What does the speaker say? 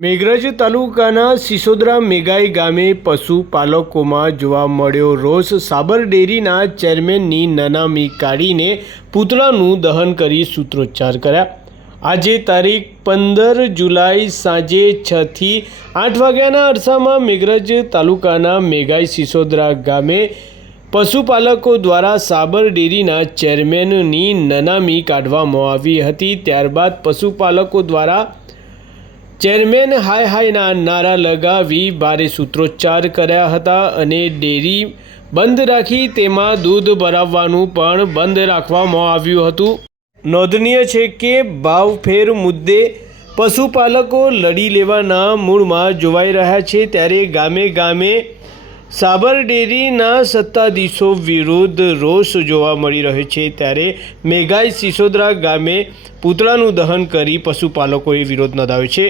મેઘરજ તાલુકાના સિસોદરા મેઘાઈ ગામે પશુપાલકોમાં જોવા મળ્યો રોષ। સાબર ડેરીના ચેરમેનની નનામી કાઢીને પૂતળાનું દહન કરી સૂત્રોચ્ચાર કર્યા। આજે તારીખ 15 જુલાઈ સાંજે 6 થી 8 વાગ્યાના અરસામાં મેઘરજ તાલુકાના મેઘાઈ સિસોદરા ગામે પશુપાલકો દ્વારા સાબર ડેરીના ચેરમેનની નનામી કાઢવામાં આવી હતી। ત્યારબાદ પશુપાલકો દ્વારા ચેરમેન હાય હાયના નારા લગાવી ભારે સૂત્રોચ્ચાર કર્યા હતા અને ડેરી બંધ રાખી તેમાં દૂધ ભરાવવાનું પણ બંધ રાખવામાં આવ્યું હતું। નોંધનીય છે કે ભાવફેર મુદ્દે પશુપાલકો લડી લેવાના મૂડમાં જોવાઈ રહ્યા છે, ત્યારે ગામે ગામે સાબર ડેરીના સત્તાધીશો વિરુદ્ધ રોષ જોવા મળી રહ્યો છે। ત્યારે મેઘાઈ સિસોદરા ગામે પૂતળાનું દહન કરી પશુપાલકોએ વિરોધ નોંધાવ્યો છે।